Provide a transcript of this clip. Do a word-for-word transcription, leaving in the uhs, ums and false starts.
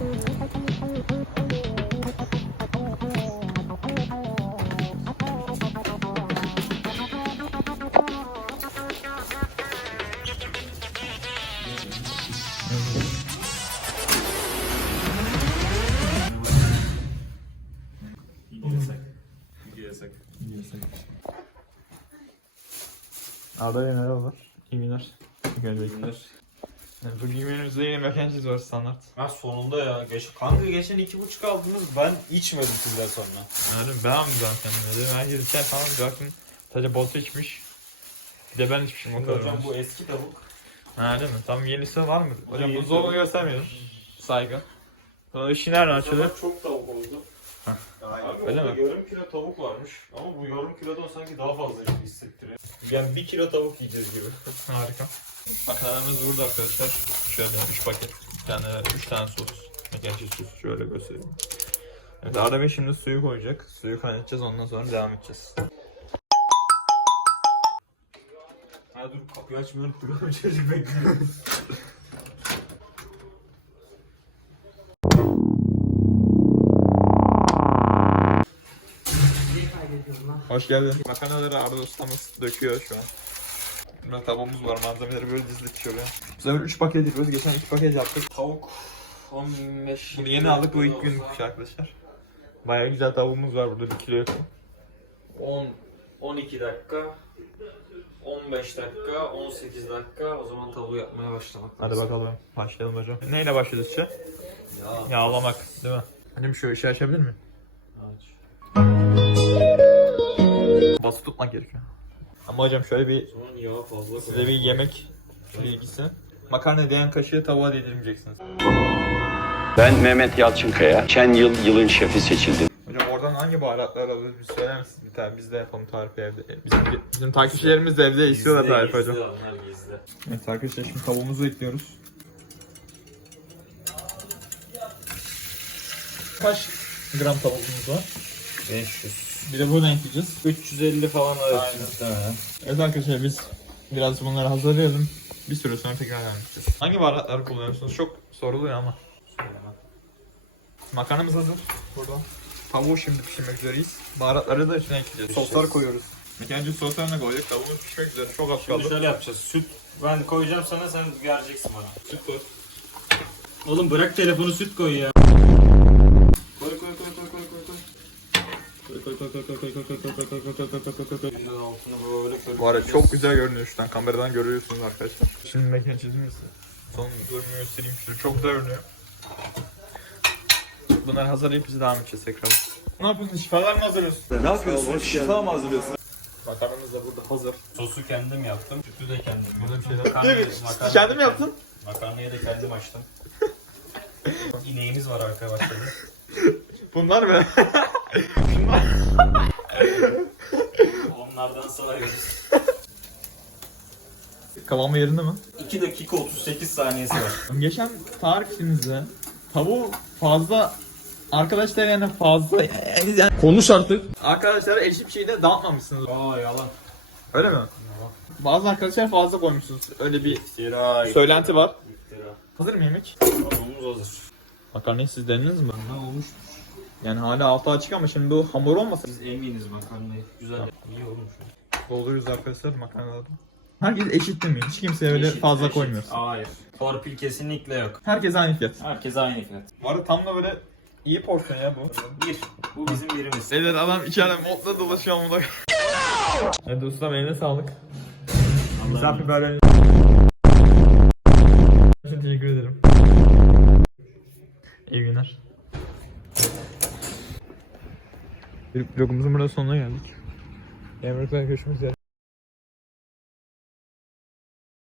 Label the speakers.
Speaker 1: Arda yine ne var? İyi günler. İyi günler. Yani bugün menümüzde yine mac and cheese var standart.
Speaker 2: Ha sonunda ya. Geç, kanka geçen iki buçuk aldınız. Ben içmedim sizden sonra.
Speaker 1: Yani ben mi zaten dedim. Herkes içer falan bir baktım. Sadece Batu içmiş. Bir de ben içmişim o kadar.
Speaker 2: Hocam bu eski tavuk.
Speaker 1: Ha değil mi? Tam yenisi var mı? Hocam
Speaker 2: yeni
Speaker 1: buzdolabını
Speaker 2: tavuk.
Speaker 1: göstermeyelim. Saygı. Sonra işi nereden açılır?
Speaker 2: Çok tavuk oldu. Abi
Speaker 1: Öyle
Speaker 2: orada
Speaker 1: mi?
Speaker 2: yarım kilo tavuk varmış. Ama bu yarım kilodan sanki daha fazla gibi hissettiriyor. Yani bir kilo tavuk yiyeceğiz gibi.
Speaker 1: Harika. Makarnamız burada arkadaşlar. Şöyle üç paket. Bir tane üç tane sos. Mac and cheese sosu şöyle göstereyim. Evet, Arda Bey şimdi suyu koyacak. Suyu kaynatacağız, ondan sonra devam edeceğiz.
Speaker 2: Ha dur kapıyı açmayı unuttum. Çocuk bekliyor.
Speaker 1: Hoş geldin. Makarnaları Arda ustamız döküyor şu an. Burada tavuğumuz var, malzemeleri böyle dizdik şöyle. Bu sefer üç paket yapıyoruz. Geçen iki paket yaptık.
Speaker 2: Tavuk on beş.
Speaker 1: Bunu yeni aldık, bu ilk gün arkadaşlar. Bayağı güzel tavuğumuz var burada, bir kilo yakın.
Speaker 2: on on iki dakika. on beş dakika, on sekiz dakika. O zaman tavuğu yapmaya başlamak
Speaker 1: Hadi
Speaker 2: lazım.
Speaker 1: bakalım, başlayalım hocam. Neyle başlıyoruz işe?
Speaker 2: Ya.
Speaker 1: Yağlamak, değil mi? Hocam şu işi açabilir miyim?
Speaker 2: Aç.
Speaker 1: Bası tutmak gerekiyor. Ama hocam şöyle bir,
Speaker 2: O zaman yağı fazla
Speaker 1: size bir yemek bilgisi. Makarna değen kaşığı tavuğa değdirmeyeceksiniz.
Speaker 3: Ben Mehmet Yalçınkaya. Geçen yıl yılın şefi seçildim.
Speaker 1: Hocam oradan hangi baharatlar alıyoruz? Bir söyler misiniz bir tane? Biz de yapalım tarifi evde. Bizim, bizim takipçilerimiz de evde istiyorlar tarifi hocam.
Speaker 2: Gizli onlar gizli.
Speaker 1: Evet arkadaşlar, şimdi tavuğumuzu ekliyoruz. Kaç gram tavuğumuz var?
Speaker 2: beş yüz.
Speaker 1: Bir de bunu ekleyeceğiz.
Speaker 2: üç yüz elli falan arası.
Speaker 1: Aynen. Evet arkadaşlar, biz biraz bunları hazırlayalım. Bir süre sonra tekrar devam edeceğiz. Hangi baharatları kullanıyorsunuz? Çok soruluyor ama. Makarnamız hazır burada. Tavuğu şimdi pişirmek üzereyiz. Baharatları da içine ekleyeceğiz. Soslar koyuyoruz. Önce soslarına koyduk. Tavuğumuz pişmek üzere. Çok az
Speaker 2: Şimdi
Speaker 1: kaldı.
Speaker 2: şöyle yapacağız. Süt ben koyacağım sana, sen vereceksin bana.
Speaker 1: Süt koy.
Speaker 2: Oğlum bırak telefonu, süt koy ya. Koy koy koy koy koy koy koy. Koy koy koy koy koy koy koy koy koy koy koy koy koy koy koy koy. Güzel altını böyle körükleyeceğiz.
Speaker 1: Bu arada çok güzel görünüyor şuradan. Kameradan görüyorsunuz arkadaşlar. Şimdi mekan çizimiz. Son durumu göstereyim. Şöyle çok güzel görünüyor. Bunları hazırlayıp biz devam edeceğiz tekrar. Ne yapıyorsunuz? Şifalar mı hazırlıyorsunuz?
Speaker 4: Ne yapıyorsun? Şifa mı hazırlıyorsun?
Speaker 1: Makarnamız da burada hazır.
Speaker 2: Sosu kendim yaptım. Sütü de kendim.
Speaker 1: Burada bir şeyler.
Speaker 2: Makarnayı,
Speaker 1: Değil mi?
Speaker 2: makarnayı
Speaker 1: Kendin
Speaker 2: da
Speaker 1: mi yaptın?
Speaker 2: Makarnayı da kendim açtım. İneğimiz var arkadaşlar.
Speaker 1: Bunlar mı?
Speaker 2: Onlardan sayıyoruz.
Speaker 1: Kıvamı yerinde mi?
Speaker 2: iki dakika otuz sekiz saniyesi var.
Speaker 1: Geçen tarifimizde tavuğu fazla arkadaşlar yani fazla yani
Speaker 4: Konuş artık.
Speaker 1: arkadaşlara eşit şeyde dağıtmamışsınız.
Speaker 2: Aa yalan.
Speaker 1: Öyle mi? Bazı arkadaşlar fazla koymuşsunuz. Öyle bir
Speaker 2: İftira.
Speaker 1: söylenti var.
Speaker 2: İftira.
Speaker 1: Hazır mı yemek?
Speaker 2: Tavuğumuz hazır.
Speaker 1: Makarnayı siz denediniz mi?
Speaker 2: Ne olmuştur?
Speaker 1: Yani hala altı açık ama şimdi bu hamur olmasa
Speaker 2: Biz eminiz makarnayı. Güzel. İyi olmuş.
Speaker 1: dolduruyoruz arkadaşlar makarnaları. Herkes eşit değil mi? Hiç kimseye öyle
Speaker 2: Eşit,
Speaker 1: fazla
Speaker 2: eşit.
Speaker 1: koymuyoruz.
Speaker 2: Hayır. Torpil kesinlikle yok.
Speaker 1: Herkes aynı fiyat.
Speaker 2: Herkes aynı fiyat.
Speaker 1: Bu arada tam da böyle iyi porsiyon ya bu.
Speaker 2: Bir. Bu bizim birimiz.
Speaker 1: Beyler adam içeride modla dolaşıyor ama da. Evet ustam, eline sağlık. Misafir böyle. için teşekkür ederim. İyi günler. Vlogumuzun burada sonuna geldik. Emre'yle görüşmek üzere.